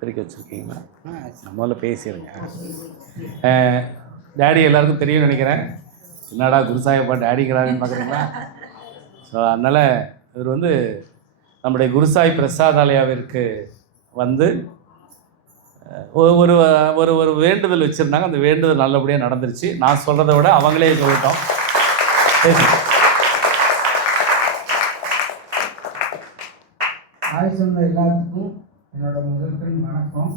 தெரிவிக்க வச்சுருக்கீங்களா? நம்மளால பேசிடுங்க. டேடி எல்லாருக்கும் தெரியும்னு நினைக்கிறேன். என்னடா குருசாயப்பா டேடிங்கிறாருன்னு பார்க்குறீங்களா? ஸோ அதனால் இவர் வந்து நம்முடைய குருசாய் பிரசாதாலயாவிற்கு வந்து ஒரு ஒரு ஒரு வேண்டுதல் வச்சுருந்தாங்க. அந்த வேண்டுதல் நல்லபடியாக நடந்துருச்சு. நான் சொல்கிறத விட அவங்களே சொல்லிட்டோம். ஆய் சொன்ன எல்லாத்துக்கும் என்னோட முதல்கள் வணக்கம்.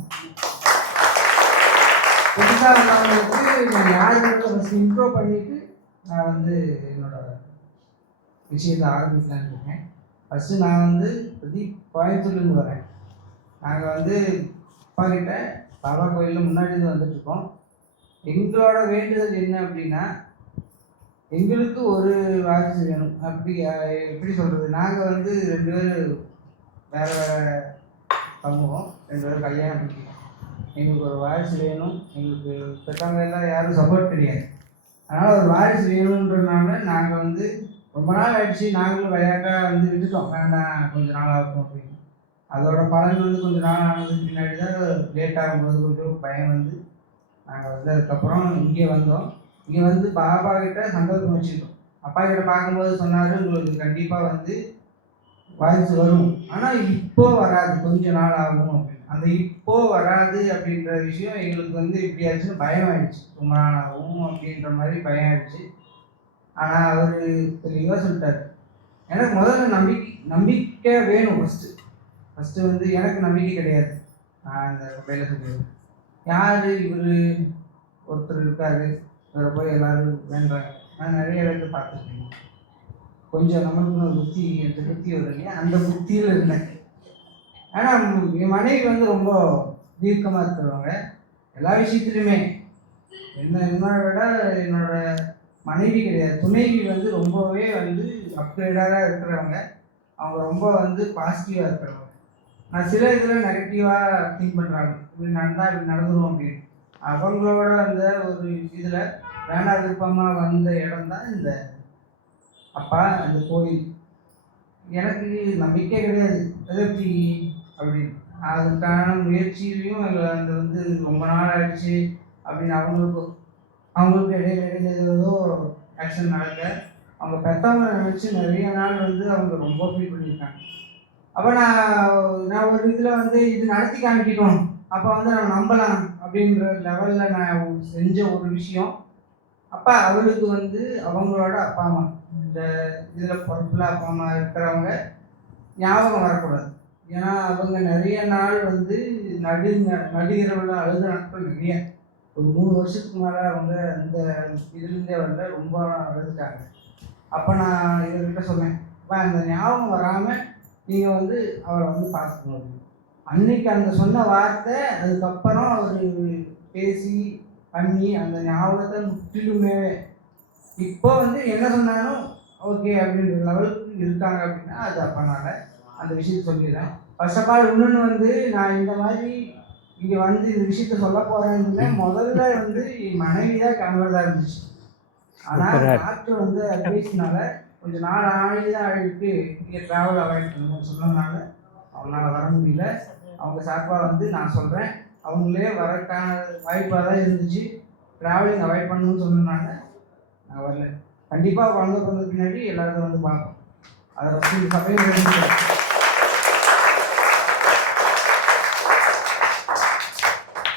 புதுசாக வந்தவங்களுக்கு நான் யாருங்கிறத ஃபஸ்ட் இன்ட்ரோ பண்ணிவிட்டு நான் வந்து என்னோட விஷயத்தை ஆரம்பிக்கலான்னு இருக்கேன். ஃபஸ்ட்டு நான் வந்து கோயம்புத்தூர்லேருந்து வரேன். நாங்கள் வந்து அப்பா கிட்ட பாபா கோயிலில் முன்னாடி இருந்து வந்துட்டுருக்கோம். எங்களோட வேண்டுதல் என்ன அப்படின்னா, எங்களுக்கு ஒரு வாரிசு வேணும். அப்படி எப்படி சொல்கிறது, நாங்கள் வந்து 2 பேர் வேறு வேறு சமூகம், 2 பேரும் கல்யாணம் பண்ணிக்கிறோம். எங்களுக்கு ஒரு வாரிசு வேணும். எங்களுக்கு பெற்றவங்க எல்லாம் யாரும் சப்போர்ட் கிடையாது. அதனால் ஒரு வாரிசு வேணுன்றதுனால நாங்கள் வந்து ரொம்ப நாள் ஆயிடுச்சு. நாங்களும் விளையாட்டாக வந்து விட்டுட்டோம், வேண்டாம் கொஞ்சம் நாள் ஆகும் அப்படின்னு. அதோட பலன் வந்து கொஞ்சம் நாள் ஆனதுக்கு பின்னாடி தான் லேட் ஆகும்போது கொஞ்சம் பயம் வந்து நாங்கள் வந்து அதுக்கப்புறம் இங்கே வந்தோம். இங்கே வந்து பாபா கிட்ட சந்தோஷம் வச்சுக்கிட்டோம். அப்பா கிட்ட பார்க்கும்போது சொன்னார், உங்களுக்கு கண்டிப்பாக வந்து வாரிசு வரும், ஆனால் இப்போ வராது, கொஞ்சம் நாள் ஆகும் அப்படின்னு. அந்த இப்போ வராது அப்படின்ற விஷயம் எங்களுக்கு வந்து இப்படி ஆச்சுன்னு பயம் ஆயிடுச்சு. ரொம்ப நாள் ஆகும் அப்படின்ற மாதிரி பயம் ஆயிடுச்சு. ஆனால் அவர் தெளிவாக சொல்லிட்டார். எனக்கு முதல்ல நம்பிக்கை வேணும். ஃபஸ்ட்டு வந்து எனக்கு நம்பிக்கை கிடையாது. நான் அந்த வேலை சொல்லிடுவேன், யார் இவர் ஒருத்தர் இருக்காரு, இவரை போய் எல்லோரும் வேண்டாங்க. நான் நிறைய இடத்துல பார்த்துருக்கேன். கொஞ்சம் நம்மளுக்கு ஒரு புத்தி, அந்த புத்தி வரும் இல்லையா, அந்த புத்தியில் இருந்தேன். ஆனால் என் மனைவி வந்து ரொம்ப தீர்க்கமாக இருக்கிறவங்க எல்லா விஷயத்துலையுமே. என்னோட விட என்னோட மனைவி கிடையாது, துணைவி வந்து ரொம்பவே வந்து அப்கிரேடாக இருக்கிறவங்க. அவங்க ரொம்ப வந்து பாசிட்டிவாக இருக்கிறவங்க. நான் சில இதில் நெகட்டிவாக திங்க் பண்ணுறாங்க, இப்படி நடந்தால் இப்படி நடந்துடும் அப்படின்னு. அவங்களோட அந்த ஒரு இதில் வேண்டா விருப்பமாக வந்த இடம் தான் இந்த அப்பா அந்த கோயில். எனக்கு நம்பிக்கை கிடையாது எப்படி அப்படின்னு. அதுக்கான முயற்சியிலையும் அந்த வந்து ரொம்ப நாள் ஆயிடுச்சு அப்படின்னு அவங்களுக்கு இடையில ஏதோ ஆக்ஷன் நடக்க அவங்க பெற்றவங்க நினச்சி நிறைய நாள் வந்து அவங்க ரொம்ப ஃபீல் பண்ணியிருக்காங்க. அப்போ நான் ஒரு இதில் வந்து இது நடத்தி காமிக்கணும், அப்போ வந்து நான் நம்பலாம் அப்படின்ற லெவலில் நான் செஞ்ச ஒரு விஷயம். அப்போ அவளுக்கு வந்து அவங்களோட அப்பா அம்மா, இந்த இதில் பொறுப்பில் அப்பா அம்மா இருக்கிறவங்க ஞாபகம் வரக்கூடாது. ஏன்னா அவங்க நிறைய நாள் வந்து நடுகிறவில் அழுத நாட்கள் நிறைய. ஒரு 3 வருஷத்துக்கு மேலே அவங்க அந்த இதுலேருந்தே வரல, ரொம்ப அழுதுட்டாங்க. அப்போ நான் இவர்கிட்ட சொன்னேன், அப்போ அந்த ஞாபகம் வராமல் நீங்கள் வந்து அவரை வந்து பார்த்துக்கணும். அன்னைக்கு அந்த சொன்ன வார்த்தை அதுக்கப்புறம் அவர் பேசி பண்ணி அந்த ஞாபகத்தை முற்றிலுமே இப்போ வந்து என்ன சொன்னாலும் ஓகே அப்படின்ற லெவலுக்கு இருக்காங்க அப்படின்னா அது அப்பனால அந்த விஷயத்த சொல்லிடுறேன். ஃபர்ஸ்ட் ஆஃப் ஆல் இன்னொன்று வந்து நான் இந்த மாதிரி இங்கே வந்து இந்த விஷயத்த சொல்ல போகிறேன்னு முதல்ல வந்து என் மனைவி தான் கிளம்புறதா இருந்துச்சு. ஆனால் டாக்டர் வந்து அட்வைஸ்னால கொஞ்சம் நாள் ஆகிட்டு இங்கே ட்ராவல் அவாய்ட் பண்ணணும்னு சொன்னதுனால அவங்களால வர முடியல. அவங்க சார்பாக வந்து நான் சொல்கிறேன், அவங்களே வரக்கான வாய்ப்பாக தான் இருந்துச்சு. ட்ராவலிங் அவாய்ட் பண்ணணும்னு சொன்னதுனால நான் வரல. கண்டிப்பாக குழந்தை பிறந்த பின்னாடி எல்லாரும் வந்து பார்ப்போம். அதை வச்சு இந்த சபையை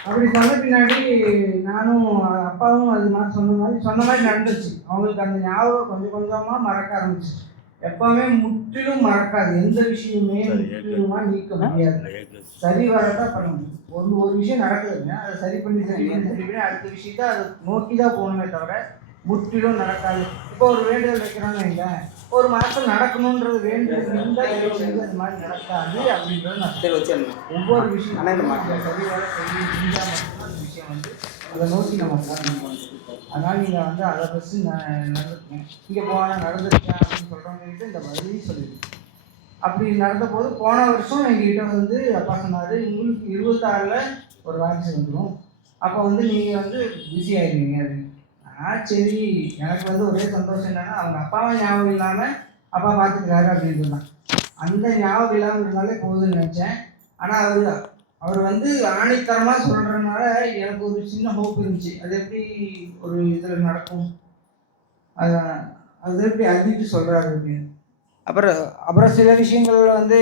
அப்படி சொன்ன பின்னாடி நானும் அப்பாவும் அது மாதிரி சொன்ன மாதிரி நடந்துச்சு. அவங்களுக்கு அந்த ஞாபகம் கொஞ்சம் கொஞ்சமாக மறக்க ஆரம்பிச்சு. எப்பவுமே முற்றிலும் மறக்காது, எந்த விஷயமே முற்றிலுமா நீக்க முடியாது. சரி வரதான் பண்ண முடியும். ஒரு விஷயம் நடக்குதுங்க, அதை சரி பண்ணி அடுத்த விஷயத்த அதை நோக்கி தான் போகணுமே தவிர முற்றிலும் நடக்காது. இப்போ ஒரு வேண்டுதல் வைக்கிறாங்க, இல்லை ஒரு மாதம் நடக்கணுன்றது வேண்டுதல் இருந்தால் அது மாதிரி நடக்காது அப்படின்றது நான் வச்சிருந்தேன். ஒவ்வொரு விஷயம் சரி வர செய்ய விஷயம் வந்து அதை நோக்கி நம்ம போகணும். அதனால் நீங்கள் வந்து அதை பற்றி நான் நடந்துருக்கேன், இங்கே போனால் நடந்துருக்கேன் அப்படின்னு சொல்கிறவங்ககிட்ட இந்த வழி சொல்லியிருக்கேன். அப்படி நடந்த போது போன வருஷம் எங்ககிட்ட வந்து அப்பா சொன்னார், உங்களுக்கு 26ல் ஒரு வாரிசு வந்துடும், அப்போ வந்து நீங்கள் வந்து பிஸி ஆகிடுவீங்க அப்படின்னு. சரி, எனக்கு வந்து ஒரே சந்தோஷம் என்னன்னா அவங்க அப்பாவை ஞாபகம் இல்லாமல் அப்பா பார்த்துக்கிறாரு அப்படின்னு தான். அந்த ஞாபகம் இல்லாமல் இருந்தாலே போகுதுன்னு நினச்சேன். ஆனால் அவர் அவர் வந்து ஆணித்தரமாக சொல்கிறதுனால எனக்கு ஒரு சின்ன ஹோப் இருந்துச்சு. அது எப்படி ஒரு இதில் நடக்கும், அது அது எப்படி அறிவிட்டு சொல்கிறாரு அப்படின்னு. அப்புறம் அப்புறம் சில விஷயங்கள் வந்து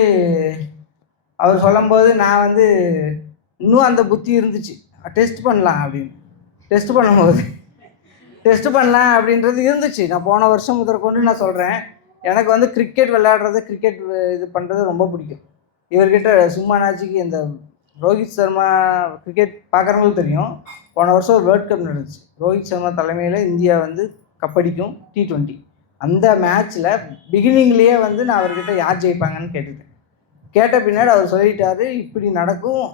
அவர் சொல்லும்போது நான் வந்து இன்னும் அந்த புத்தி இருந்துச்சு, டெஸ்ட் பண்ணலாம் அப்படின்னு. டெஸ்ட் பண்ணும்போது டெஸ்ட் பண்ணலாம் அப்படின்றது இருந்துச்சு. நான் போன வருஷம் முதற்கொண்டு நான் சொல்கிறேன், எனக்கு வந்து கிரிக்கெட் விளையாடுறது, கிரிக்கெட் இது பண்ணுறது ரொம்ப பிடிக்கும். இவர்கிட்ட சும்மா நாச்சிக்கு இந்த ரோஹித் சர்மா கிரிக்கெட் பார்க்குறவங்களுக்கு தெரியும். போன வருஷம் ஒரு வேர்ல்ட் கப் நடந்துச்சு. ரோஹித் சர்மா தலைமையில் இந்தியா வந்து கப்படிக்கும் T20. அந்த மேட்ச்சில் பிகினிங்லேயே வந்து நான் அவர்கிட்ட யார் ஜெயிப்பாங்கன்னு கேட்டுட்டேன். கேட்ட பின்னாடி அவர் சொல்லிட்டாரு, இப்படி நடக்கும்,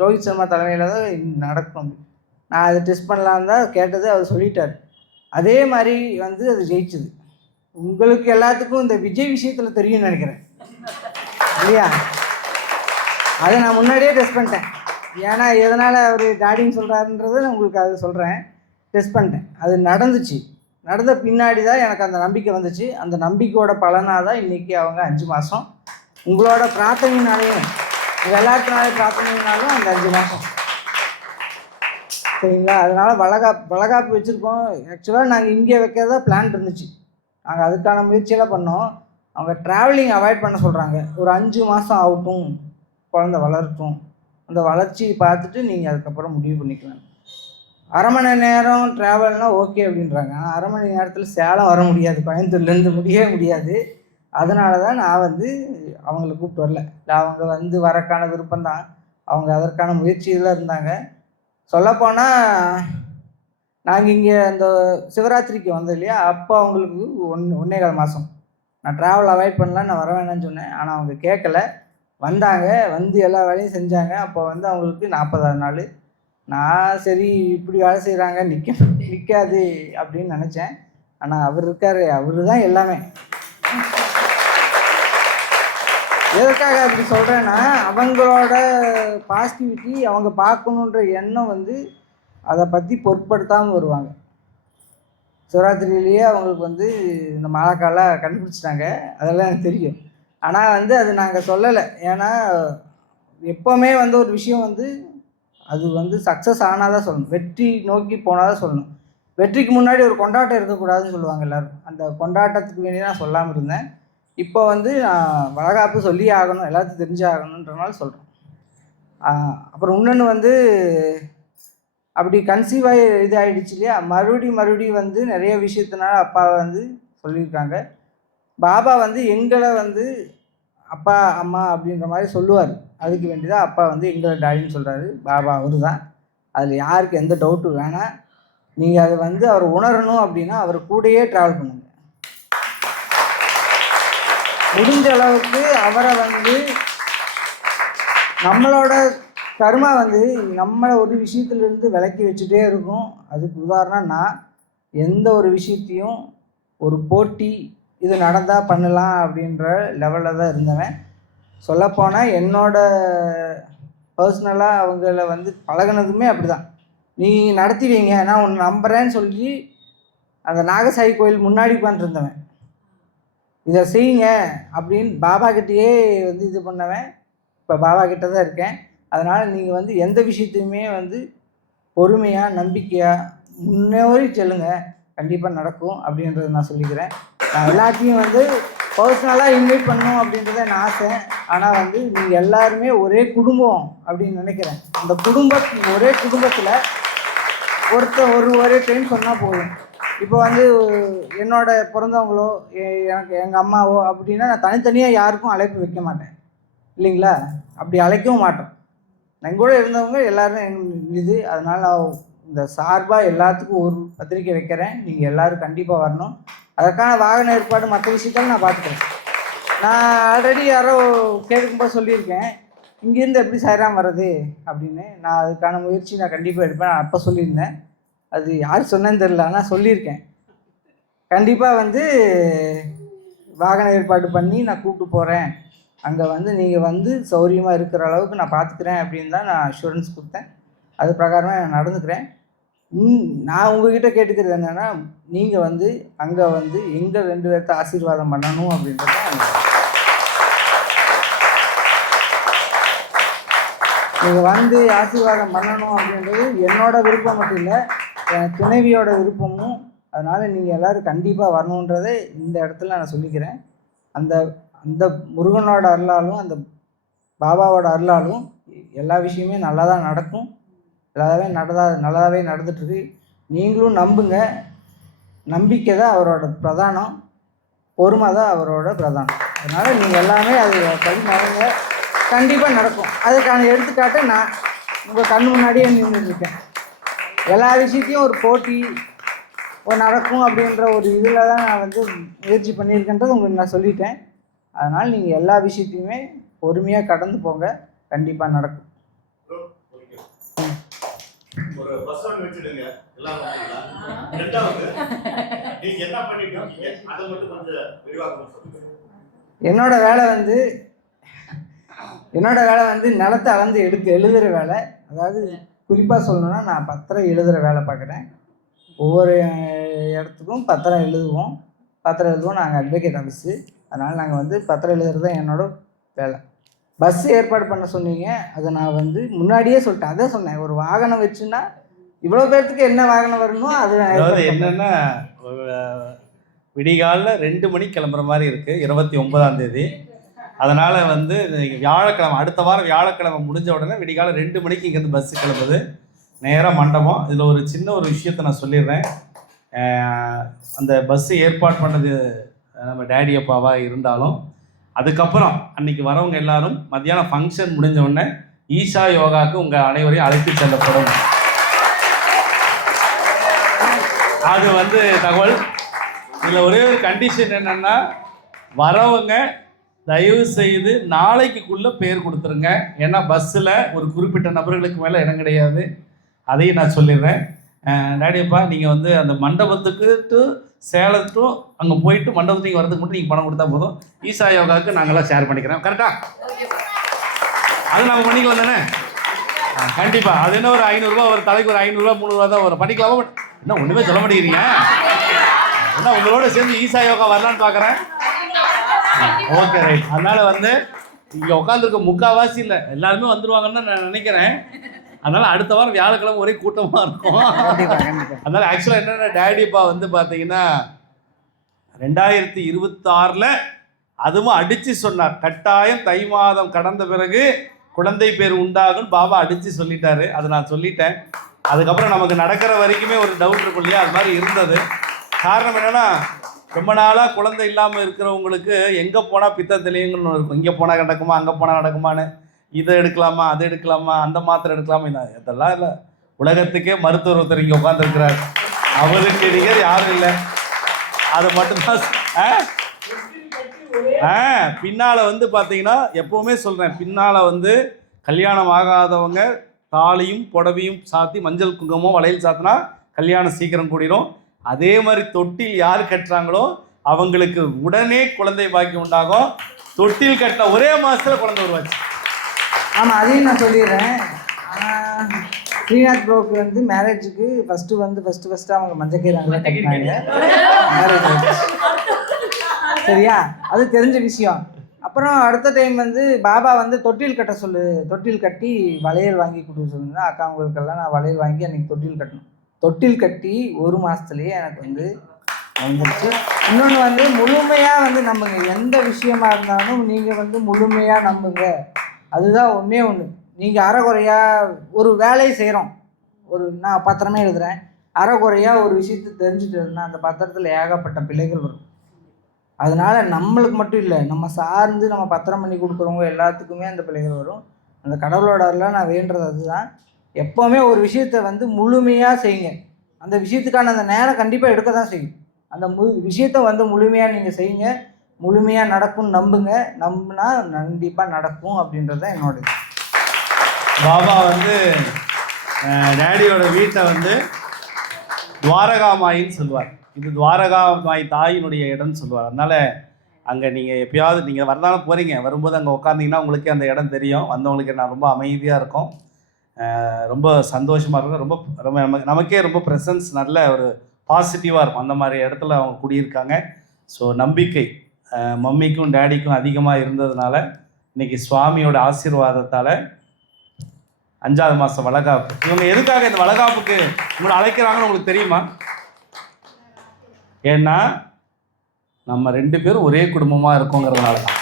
ரோஹித் சர்மா தலைமையில் தான் நடக்கும். நான் அதை டெஸ்ட் பண்ணலான்னு தான் கேட்டது, அவர் சொல்லிட்டார். அதே மாதிரி வந்து அது ஜெயிச்சுது. உங்களுக்கு எல்லாத்துக்கும் இந்த விஜய் விஷயத்தில் தெரியும்னு நினைக்கிறேன் இல்லையா? அதை நான் முன்னாடியே டெஸ்ட் பண்ணிட்டேன். ஏன்னா எதனால் அவர் டாடின்னு சொல்கிறாருன்றதை நான் உங்களுக்கு அதை சொல்கிறேன். டெஸ்ட் பண்ணிட்டேன், அது நடந்துச்சு. நடந்த பின்னாடி தான் எனக்கு அந்த நம்பிக்கை வந்துச்சு. அந்த நம்பிக்கையோட பலனாக தான் இன்றைக்கி அவங்க 5 மாதம் உங்களோட பிரார்த்தனையினாலையும் எல்லாத்தினாலே பிரார்த்தனையினாலும் அந்த 5 மாதம் சரிங்களா. அதனால் வளகாப்பு வச்சுருக்கோம். ஆக்சுவலாக நாங்கள் இங்கே வைக்கிறதா பிளான் இருந்துச்சு. நாங்கள் அதுக்கான முயற்சியெல்லாம் பண்ணோம். அவங்க ட்ராவலிங் அவாய்ட் பண்ண சொல்கிறாங்க. ஒரு 5 மாதம் ஆகட்டும், குழந்த வளரட்டும், அந்த வளர்ச்சி பார்த்துட்டு நீங்கள் அதுக்கப்புறம் முடிவு பண்ணிக்கலாம். அரை மணி நேரம் ட்ராவல்னால் ஓகே அப்படின்றாங்க. ஆனால் அரை மணி நேரத்தில் சேலம் வர முடியாது, கோயம்புத்தூர்லேருந்து முடியவே முடியாது. அதனால தான் நான் வந்து அவங்கள கூப்பிட்டு வரல. இல்லை அவங்க வந்து வரக்கான விருப்பம்தான், அவங்க அதற்கான முயற்சியில் இருந்தாங்க. சொல்லப்போனால் நாங்கள் இங்கே அந்த சிவராத்திரிக்கு வந்தோம் இல்லையா, அப்போ அவங்களுக்கு 1.25 மாதம். நான் ட்ராவல் அவாய்ட் பண்ணலாம், நான் வர வேணாம்னு சொன்னேன். ஆனால் அவங்க கேட்கல, வந்தாங்க, வந்து எல்லா வேலையும் செஞ்சாங்க. அப்போ வந்து அவங்களுக்கு 40ஆவது நாள். நான் சரி இப்படி வேலை செய்கிறாங்க, நிற்காது அப்படின்னு நினச்சேன். ஆனால் அவர் இருக்கார், அவர் தான் எல்லாமே. எதுக்காக அப்படி சொல்கிறேன்னா, அவங்களோட பாசிட்டிவிட்டி, அவங்க பார்க்கணுன்ற எண்ணம் வந்து அதை பற்றி பொருட்படுத்தாமல் வருவாங்க. சிவராத்திரியிலேயே அவங்களுக்கு வந்து இந்த மழைக்காலம் கண்டுபிடிச்சிட்டாங்க, அதெல்லாம் எனக்கு தெரியும். ஆனால் வந்து அது நாங்கள் சொல்லலை. ஏன்னா எப்போவுமே வந்து ஒரு விஷயம் வந்து அது வந்து சக்ஸஸ் ஆனால் தான் சொல்லணும், வெற்றி நோக்கி போனால் தான் சொல்லணும். வெற்றிக்கு முன்னாடி ஒரு கொண்டாட்டம் இருக்கக்கூடாதுன்னு சொல்லுவாங்க எல்லோரும். அந்த கொண்டாட்டத்துக்கு வேண்டி நான் சொல்லாமல் இருந்தேன். இப்போ வந்து நான் வளகாப்பு சொல்லி ஆகணும், எல்லாத்துக்கும் தெரிஞ்சு ஆகணுன்றனால சொல்கிறேன். அப்புறம் இன்னொன்று வந்து அப்படி கன்சீவ் ஆகி இது ஆகிடுச்சு இல்லையா, மறுபடியும் வந்து நிறைய விஷயத்தினால அப்பா வந்து சொல்லியிருக்காங்க. பாபா வந்து எங்களை வந்து அப்பா அம்மா அப்படின்ற மாதிரி சொல்லுவார். அதுக்கு வேண்டி தான் அப்பா வந்து எங்களை டாடின்னு சொல்கிறாரு. பாபா அவர் தான், அதில் யாருக்கு எந்த டவுட்டும் வேணாம். நீங்கள் அதை வந்து அவர் உணரணும் அப்படின்னா அவர் கூடயே ட்ராவல் பண்ணுங்கள். முடிஞ்ச அளவுக்கு அவரை வந்து நம்மளோட கர்மா வந்து நம்மளை ஒரு விஷயத்துலேருந்து விலக்கி வச்சுட்டே இருக்கும். அதுக்கு உதாரணம், நான் எந்த ஒரு விஷயத்தையும் ஒரு போட்டி இது நடந்தால் பண்ணலாம் அப்படின்ற லெவலில் தான் இருந்தவன். சொல்லப்போனால் என்னோட பர்சனலாக அவங்கள வந்து பழகினதுமே அப்படி தான். நீ நடத்தி வைங்க, நான் உன்னை நம்புகிறேன்னு சொல்லி அந்த நாகசாயி கோயில் முன்னாடி உட்காந்துருந்தவன். இதை செய்யுங்க அப்படின்னு பாபா கிட்டேயே வந்து இது பண்ணவன். இப்போ பாபா கிட்ட தான் இருக்கேன். அதனால் நீங்கள் வந்து எந்த விஷயத்தையுமே வந்து பொறுமையாக நம்பிக்கையாக முன்னேறி செல்லுங்க, கண்டிப்பாக நடக்கும் அப்படின்றத நான் சொல்லிக்கிறேன். நான் எல்லாத்தையும் வந்து பர்சனலாக இன்வைட் பண்ணணும் அப்படின்றத நான் ஆசை. ஆனால் வந்து நீங்கள் எல்லாருமே ஒரே குடும்பம் அப்படின்னு நினைக்கிறேன். அந்த ஒரே குடும்பத்தில் ஒரே டைம் சொன்னால் போதும். இப்போ வந்து என்னோட பிறந்தவங்களோ எனக்கு எங்கள் அம்மாவோ அப்படின்னா நான் தனித்தனியாக யாருக்கும் அழைப்பு வைக்க மாட்டேன் இல்லைங்களா, அப்படி அழைக்கவும் மாட்டோம். எங்கூட இருந்தவங்க எல்லாருமே இது. அதனால் நான் இந்த சார்பாக எல்லாத்துக்கும் ஒரு பத்திரிக்கை வைக்கிறேன். நீங்கள் எல்லோரும் கண்டிப்பாக வரணும். அதற்கான வாகன ஏற்பாடு மற்ற விஷயத்தாலும் நான் பார்த்துக்கிறேன். நான் ஆல்ரெடி யாரோ கேட்கும்போது சொல்லியிருக்கேன், இங்கேருந்து எப்படி சாய்ராம் வர்றது அப்படின்னு. நான் அதுக்கான முயற்சி நான் கண்டிப்பாக எடுப்பேன். நான் அப்போ சொல்லியிருந்தேன், அது யார் சொன்னேன்னு தெரில, ஆனால் சொல்லியிருக்கேன். கண்டிப்பாக வந்து வாகன ஏற்பாடு பண்ணி நான் கூப்பிட்டு போகிறேன். அங்கே வந்து நீங்கள் வந்து சௌரியமாக இருக்கிற அளவுக்கு நான் பார்த்துக்கிறேன் அப்படின்னு தான் நான் அஷூரன்ஸ் கொடுத்தேன். அது பிரகாரமாக நான் நடந்துக்கிறேன். நான் உங்ககிட்ட கேட்டுக்கிறது என்னென்னா, நீங்கள் வந்து அங்கே வந்து எங்கள் 2 பேர்த்த ஆசீர்வாதம் பண்ணணும் அப்படின்றத நீங்கள் வந்து ஆசீர்வாதம் பண்ணணும் அப்படின்றது என்னோட விருப்பம் மட்டும் இல்லை, என் துணைவியோட விருப்பமும். அதனால் நீங்கள் எல்லோரும் கண்டிப்பாக வரணுன்றதை இந்த இடத்துல நான் சொல்லிக்கிறேன். அந்த அந்த முருகனோட அருளாலும் அந்த பாபாவோட அருளாலும் எல்லா விஷயமே நல்லா தான் நடக்கும். நல்லாவே நடந்துட்டுருக்கு. நீங்களும் நம்புங்க. நம்பிக்கை தான் அவரோட பிரதானம், பொறுமை தான் அவரோட பிரதானம். அதனால் நீங்கள் எல்லாமே அது படி நடங்க, கண்டிப்பாக நடக்கும். அதுக்கான எடுத்துக்காட்டு நான் உங்கள் கண் முன்னாடியே நின்றுட்டுருக்கேன். எல்லா விஷயத்தையும் ஒரு போட்டி நடக்கும் அப்படின்ற ஒரு இதில் தான் நான் வந்து முயற்சி பண்ணியிருக்கேன்றது உங்களுக்கு நான் சொல்லிட்டேன். அதனால் நீங்கள் எல்லா விஷயத்தையுமே பொறுமையாக கடந்து போங்க, கண்டிப்பாக நடக்கும். ஒரு பஸ் ஒன்று வச்சிடுங்க எல்லாம். ரெண்டாவது நீங்க என்ன பண்ணிட்டு இருக்கீங்க அதை மட்டும் கொஞ்சம் விரிவாக சொல்லுங்க. என்னோட வேலை வந்து நிலத்தை அளந்து எழுதுகிற வேலை. அதாவது குறிப்பாக சொல்லணுன்னா நான் பத்திரம் எழுதுகிற வேலை பார்க்குறேன். ஒவ்வொரு இடத்துக்கும் பத்திரம் எழுதுவோம். நாங்கள் அட்வொகேட் ஆஃபீஸு. அதனால் நாங்கள் வந்து பத்திரம் எழுதுறது தான் என்னோட வேலை. பஸ் ஏற்பாடு பண்ண சொன்னீங்க, அதை நான் வந்து முன்னாடியே சொல்லிட்டேன். அதான் சொன்னேன், ஒரு வாகனம் வச்சுன்னா இவ்வளோ பேர்த்துக்கு என்ன வாகனம் வரணுமோ அது என்னென்னா விடிகாலில் 2 மணிக்கு கிளம்புற மாதிரி இருக்குது 29ஆம் தேதி. அதனால் வந்து வியாழக்கிழமை, அடுத்த வாரம் வியாழக்கிழமை முடிஞ்ச உடனே விடிகாலம் 2 மணிக்கு இங்கேருந்து பஸ்ஸு கிளம்புது, நேராக மண்டபம். இதில் ஒரு சின்ன ஒரு விஷயத்தை நான் சொல்லிடுறேன். அந்த பஸ்ஸு ஏற்பாடு பண்ணது நம்ம டேடி அப்பாவாக இருந்தாலும், அதுக்கப்புறம் அன்றைக்கி வரவங்க எல்லாரும் மத்தியானம் ஃபங்க்ஷன் முடிஞ்ச உடனே ஈஷா யோகாவுக்கு உங்கள் அனைவரையும் அழைத்து செல்லப்படும். அது வந்து தகவல். இதில் ஒரே ஒரு கண்டிஷன் என்னென்னா, வரவங்க தயவு செய்து நாளைக்குள்ளே பேர் கொடுத்துருங்க. ஏன்னா பஸ்ஸில் ஒரு குறிப்பிட்ட நபர்களுக்கு மேலே இடம் கிடையாது. அதையும் நான் சொல்லிடுறேன். டேடியப்பா, நீங்கள் வந்து அந்த மண்டபத்துக்கு டு சேலத்தும் அங்கே போயிட்டு மண்டபத்துக்கு வரதுக்கு மட்டும் நீங்கள் பணம் கொடுத்தா போதும். ஈஷா யோகாவுக்கு நாங்களாம் ஷேர் பண்ணிக்கிறோம். கரெக்டாக அது நம்ம பண்ணிக்கலாம் தானே? கண்டிப்பாக. அது என்ன ஒரு 500 ஒரு தலைக்கு ஒரு 500 300 தான் வரும். பண்ணிக்கலாமா? என்ன ஒன்றுமே சொல்ல மாட்டேங்கிறீங்க? என்ன உங்களோட சேர்ந்து ஈஷா யோகா வரலான்னு பார்க்குறேன். Okay, right. அதனால் வந்து இங்கே உட்காந்துருக்க முக்கால்வாசி இல்லை, எல்லாருமே வந்துடுவாங்கன்னு நான் நினைக்கிறேன். அதனால் அடுத்த வாரம் வியாழக்கிழமை ஒரே கூட்டமாக இருக்கும். அதனால் ஆக்சுவலாக என்னென்னா, டேடிப்பா வந்து பார்த்தீங்கன்னா 2026 அதுவும் அடித்து சொன்னார், கட்டாயம் தை மாதம் கடந்த பிறகு குழந்தை பேர் உண்டாகும் பாபா அடித்து சொல்லிட்டாரு. அதை நான் சொல்லிட்டேன். அதுக்கப்புறம் நமக்கு நடக்கிற வரைக்குமே ஒரு டவுட் இருக்கும் இல்லையா, அது மாதிரி இருந்தது. காரணம் என்னென்னா, ரொம்ப நாளாக குழந்தை இல்லாமல் இருக்கிறவங்களுக்கு எங்கே போனால் பித்தத்திலேங்கன்னு இருக்கும். இங்கே போனால் நடக்குமா, அங்கே போனால் நடக்குமான்னு, இதை எடுக்கலாமா, அதை எடுக்கலாமா, அந்த மாத்திரை எடுக்கலாமா, இதெல்லாம் இல்லை. உலகத்துக்கே மருத்துவர் ஒருத்தர் இங்கே உட்காந்துருக்கிறார், அவருக்கு நிகர் யாரும் இல்லை. அதை மட்டும்தான் பின்னால் வந்து பார்த்தீங்கன்னா, எப்போவுமே சொல்கிறேன், பின்னால் வந்து கல்யாணம் ஆகாதவங்க தாலியும் புடவையும் சாத்தி மஞ்சள் குங்குமம் வளையல் சாத்தினா கல்யாணம் சீக்கிரம் கூடிரும். அதே மாதிரி தொட்டில் யார் கட்டுறாங்களோ அவங்களுக்கு உடனே குழந்தை பாக்கியம் உண்டாகும். தொட்டில் கட்ட ஒரே மாதத்தில் குழந்தை உருவாச்சு. ஆமாம், அதையும் நான் சொல்லிடுறேன். ஸ்ரீநாத் ப்ரோக்கு வந்து மேரேஜுக்கு ஃபஸ்ட்டு அவங்க மஞ்சக்கீரை கட்டினாங்க, மேரேஜ். சரியா? அது தெரிஞ்ச விஷயம். அப்புறம் அடுத்த டைம் வந்து பாபா வந்து தொட்டில் கட்டி வளையல் வாங்கி கொடுக்க சொல்லுங்க. அக்காங்களுக்கெல்லாம் நான் வளையல் வாங்கி அன்றைக்கி தொட்டில் கட்டி 1 மாதத்துலேயே எனக்கு வந்து வந்துடுச்சு. இன்னொன்று வந்து முழுமையாக வந்து நம்புங்க. எந்த விஷயமா இருந்தாலும் நீங்கள் வந்து முழுமையாக நம்புங்க. அதுதான் ஒன்றே ஒன்று. நீங்கள் அரைகுறையாக ஒரு வேலையை செய்கிறோம், நான் பத்திரமே எழுதுகிறேன், அரைகுறையாக ஒரு விஷயத்தை தெரிஞ்சுட்டு இருந்தால் அந்த பத்திரத்தில் ஏகப்பட்ட பிழைகள் வரும். அதனால் நம்மளுக்கு மட்டும் இல்லை, நம்ம சார்ந்து நம்ம பத்திரம் பண்ணி கொடுக்குறவங்க எல்லாத்துக்குமே அந்த பிழைகள் வரும். அந்த கடவுளோட அருளால் நான் வேண்டுறது அதுதான். எப்போவுமே ஒரு விஷயத்தை வந்து முழுமையாக செய்யுங்க. அந்த விஷயத்துக்கான அந்த நேரம் கண்டிப்பாக எடுக்க தான் செய்யும். அந்த விஷயத்தை வந்து முழுமையாக நீங்கள் செய்யுங்க, முழுமையாக நடக்கும்னு நம்புங்க. நம்பினா கண்டிப்பாக நடக்கும் அப்படின்றது தான் என்னோட. பாபா வந்து டேடியோட வீட்டை வந்து துவாரகாமாயின்னு சொல்லுவார். இது துவாரகாமாய் தாயினுடைய இடம்னு சொல்லுவார். அதனால் அங்கே நீங்கள் எப்பயாவது நீங்கள் வரதாலும் போகிறீங்க, வரும்போது அங்கே உட்காந்திங்கன்னா உங்களுக்கே அந்த இடம் தெரியும். வந்தவங்களுக்கு நான் ரொம்ப அமைதியாக இருக்கும், ரொம்ப சந்தோஷமாக இருக்கும். ரொம்ப ரொம்ப நமக்கே ரொம்ப ப்ரெசன்ஸ் நல்ல ஒரு பாசிட்டிவாக இருக்கும். அந்த மாதிரி இடத்துல அவங்க குடியிருக்காங்க. ஸோ நம்பிக்கை மம்மிக்கும் டேடிக்கும் அதிகமாக இருந்ததுனால இன்றைக்கி சுவாமியோட ஆசீர்வாதத்தால் 5வது மாதம் வளகாப்பு. இவங்க எதுக்காக இந்த வளகாப்புக்கு உங்களை அழைக்கிறாங்கன்னு உங்களுக்கு தெரியுமா? ஏன்னா நம்ம 2 பேரும் ஒரே குடும்பமாக இருக்கோங்கிறதுனால தான்.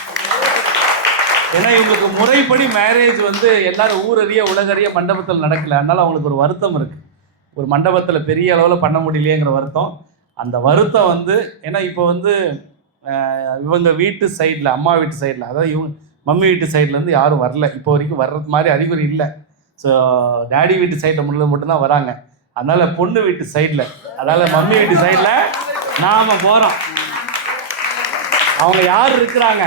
ஏன்னா இவங்களுக்கு முறைப்படி மேரேஜ் வந்து எல்லாரும் ஊரறிய உலகறிய மண்டபத்தில் நடக்கல. அதனால அவங்களுக்கு ஒரு வருத்தம் இருக்குது. ஒரு மண்டபத்தில் பெரிய அளவில் பண்ண முடியலையேங்கிற வருத்தம். அந்த வருத்தம் வந்து ஏன்னா இப்போ வந்து இவங்க வீட்டு சைடில், அம்மா வீட்டு சைடில், அதாவது இவங்க மம்மி வீட்டு சைட்லேருந்து யாரும் வரல இப்போ வரைக்கும். வர்றது மாதிரி அறிகுறி இல்லை. ஸோ டேடி வீட்டு சைடில் மட்டும்தான் வராங்க. அதனால் பொண்ணு வீட்டு சைடில், அதாவது மம்மி வீட்டு சைடில் நாம் போகிறோம். அவங்க யார் இருக்கிறாங்க,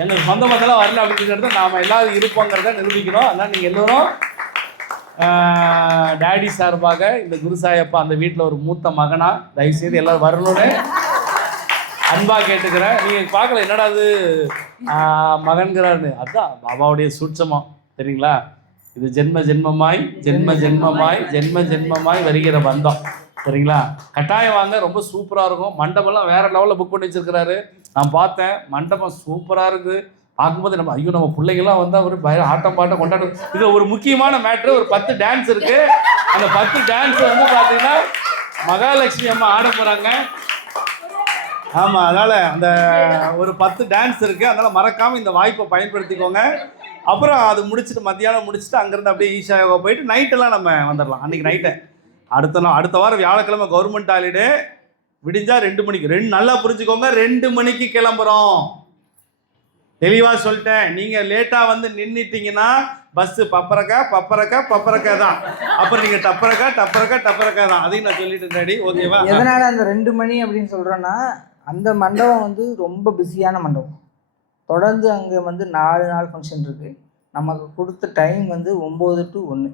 எங்களுக்கு சொந்த மந்தெல்லாம் வரல அப்படிங்கிறத நாம் எல்லாரும் இருப்போங்கிறத நிரூபிக்கணும். அதனால் நீங்கள் எல்லோரும் டேடி சார்பாக இந்த குருசாயப்பா அந்த வீட்டில் ஒரு மூத்த மகனா தயவுசெய்து எல்லோரும் வரணும்னு அன்பாக கேட்டுக்கிறேன். நீங்கள் பார்க்கல என்னடா அது மகன்கிறாருன்னு, அதுதான் பாபாவுடைய சூட்சமம் தெரியுங்களா? இது ஜென்ம ஜென்மமாய் ஜென்ம ஜென்மமாய் ஜென்ம ஜென்மமாய் வருகிற பந்தம் சரிங்களா? கட்டாயம் வாங்க, ரொம்ப சூப்பராக இருக்கும். மண்டபம்லாம் வேறு லெவலில் புக் பண்ணி வச்சுருக்கிறாரு. நான் பார்த்தேன், மண்டபம் சூப்பராக இருக்குது. பார்க்கும்போது நம்ம ஐயோ நம்ம பிள்ளைங்கள்லாம் வந்தால் ஒரு ஆட்டம் பாட்டம் கொண்டாடும். இது ஒரு முக்கியமான மேட்ரு. ஒரு 10 டான்ஸ் இருக்குது. அந்த 10 டான்ஸ் வந்து பார்த்தீங்கன்னா மகாலட்சுமி அம்மா ஆட போகிறாங்க. ஆமாம், அதனால் அந்த ஒரு 10 டான்ஸ் இருக்குது. அதனால் மறக்காமல் இந்த வாய்ப்பை பயன்படுத்திக்கோங்க. அப்புறம் அது முடிச்சுட்டு மத்தியானம் முடிச்சுட்டு அங்கேருந்து அப்படியே ஈஷா யோகா போயிட்டு நைட்டெல்லாம் நம்ம வந்துடலாம். அன்றைக்கி நைட்டை அடுத்த வாரம் வியாழக்கிழமை கவர்மெண்ட் ஹாலிடே விடிஞ்சா 2 மணிக்கு. நல்லா புரிஞ்சுக்கோங்க, 2 மணிக்கு கிளம்புறோம். தெளிவாக சொல்லிட்டேன். நீங்கள் லேட்டாக வந்து நின்றுட்டீங்கன்னா பஸ்ஸு பப்பரக்கா தான். அப்புறம் நீங்கள் டப்பரக்கா தான். அதையும் நான் சொல்லிட்டு ரெடி ஓகேவா? எதனால் அந்த 2 மணி அப்படின்னு சொல்கிறேன்னா, அந்த மண்டபம் வந்து ரொம்ப பிஸியான மண்டபம். தொடர்ந்து அங்கே வந்து 4 நாள் ஃபங்க்ஷன் இருக்குது. நமக்கு கொடுத்த டைம் வந்து 9 to 1.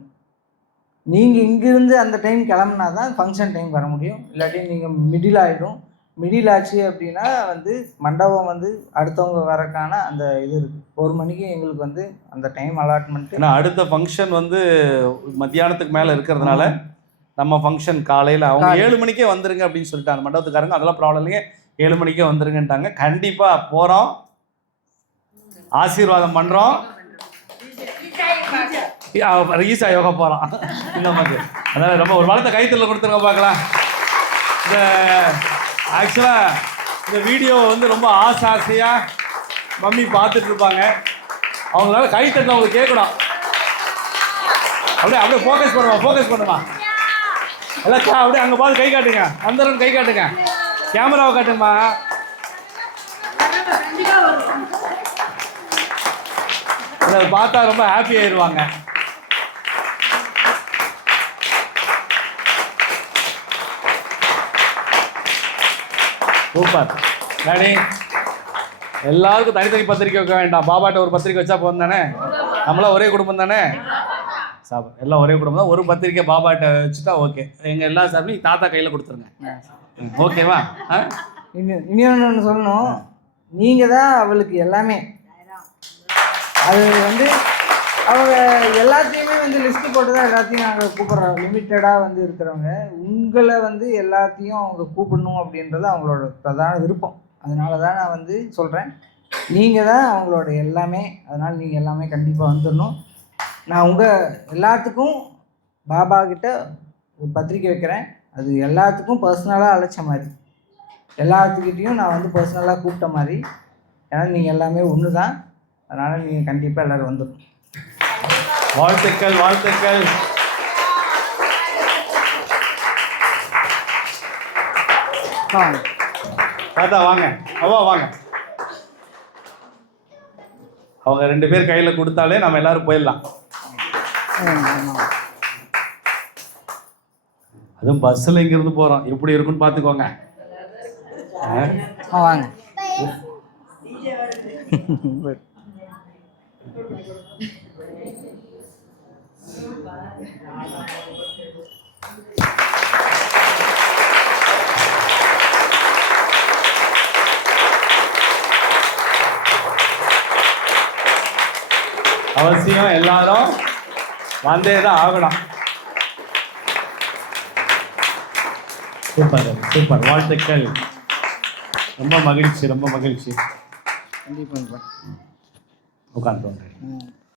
நீங்கள் இங்கேருந்து அந்த டைம் கிளம்புனா தான் ஃபங்க்ஷன் டைம் வர முடியும். இல்லாட்டி நீங்கள் மிடில் ஆகிடும். மிடில் ஆச்சு அப்படின்னா வந்து மண்டபம் வந்து அடுத்தவங்க வரக்கான அந்த இது இருக்குது. 1 மணிக்கு எங்களுக்கு வந்து அந்த டைம் அலாட்மெண்ட்டு. ஏன்னா அடுத்த ஃபங்க்ஷன் வந்து மத்தியானத்துக்கு மேலே இருக்கிறதுனால நம்ம ஃபங்க்ஷன் காலையில் அவங்க 7 மணிக்கே வந்துருங்க அப்படின்னு சொல்லிட்டாங்க மண்டபத்துக்காரங்க. அதெல்லாம் ப்ராப்ளம் இல்லைங்க, 7 மணிக்கே வந்துருங்கன்ட்டாங்க. கண்டிப்பாக போகிறோம், ஆசீர்வாதம் பண்ணுறோம், ஈஷா யோகா போகிறோம் இந்த மாதிரி. அதனால் ரொம்ப ஒரு வாரத்தை கைத்தறில் கொடுத்துருங்க பார்க்கலாம். இந்த ஆக்சுவலாக இந்த வீடியோ வந்து ரொம்ப ஆசையாக மம்மி பார்த்துட்டு இருப்பாங்க. அவங்களால கைத்தட்டில் அவங்களுக்கு கேட்கணும். அப்படியே ஃபோக்கஸ் பண்ணுமா எல்லாம் அப்படியே அங்கே பார்த்து கை காட்டுங்க. வந்துடும் கை காட்டுங்க, கேமராவை காட்டுங்கம்மா. அதை பார்த்தா ரொம்ப ஹாப்பி ஆயிடுவாங்க. Super daddy. எல்லாருக்கும் தனித்தனி பத்திரிக்கை வைக்க வேண்டாம். பாபாட்ட ஒரு பத்திரிக்கை வச்சா போதும் தானே? நம்மளாம் ஒரே குடும்பம் தானே? எல்லாம் ஒரே குடும்பம் தான். ஒரு பத்திரிக்கை பாபாட்ட வச்சுட்டா ஓகே. எங்கள் எல்லா சார்பிலையும் தாத்தா கையில் கொடுத்துருங்க. ஓகேவா? இன்னொன்று சொல்லணும், நீங்கள் தான் அவளுக்கு எல்லாமே. அது வந்து அவங்க எல்லாத்தையுமே வந்து லிஸ்ட்டு போட்டு தான் எல்லாத்தையும் நாங்கள் கூப்பிட்றோம். லிமிட்டடாக வந்து இருக்கிறவங்க உங்களை வந்து எல்லாத்தையும் அவங்க கூப்பிடணும் அப்படின்றது அவங்களோட பிரதான விருப்பம். அதனால தான் நான் வந்து சொல்கிறேன், நீங்கள் தான் அவங்களோட எல்லாமே. அதனால் நீங்கள் எல்லாமே கண்டிப்பாக வந்துடணும். நான் உங்கள் எல்லாத்துக்கும் பாபா கிட்ட ஒரு பத்திரிக்கை வைக்கிறேன். அது எல்லாத்துக்கும் பர்சனலாக அழைச்ச மாதிரி, எல்லாத்துக்கிட்டையும் நான் வந்து பர்சனலாக கூப்பிட்ட மாதிரி. ஏன்னா நீங்கள் எல்லாமே ஒன்று தான். அதனால் நீங்கள் கண்டிப்பாக எல்லோரும் வந்துடும். வாழ்த்துக்கள். தாத்தா வாங்க, அவ்வா வாங்க. அவங்க 2 பேர் கையில் கொடுத்தாலே நம்ம எல்லாரும் போயிடலாம். அதுவும் பஸ்ஸில் இங்கிருந்து போகிறோம், எப்படி இருக்குன்னு பார்த்துக்கோங்க. வாங்க. அவசியம் எல்லாரும் வந்தே தான் ஆகணும். சூப்பர் வாழ்த்துக்கள். ரொம்ப மகிழ்ச்சி. கண்டிப்பாக உட்காந்து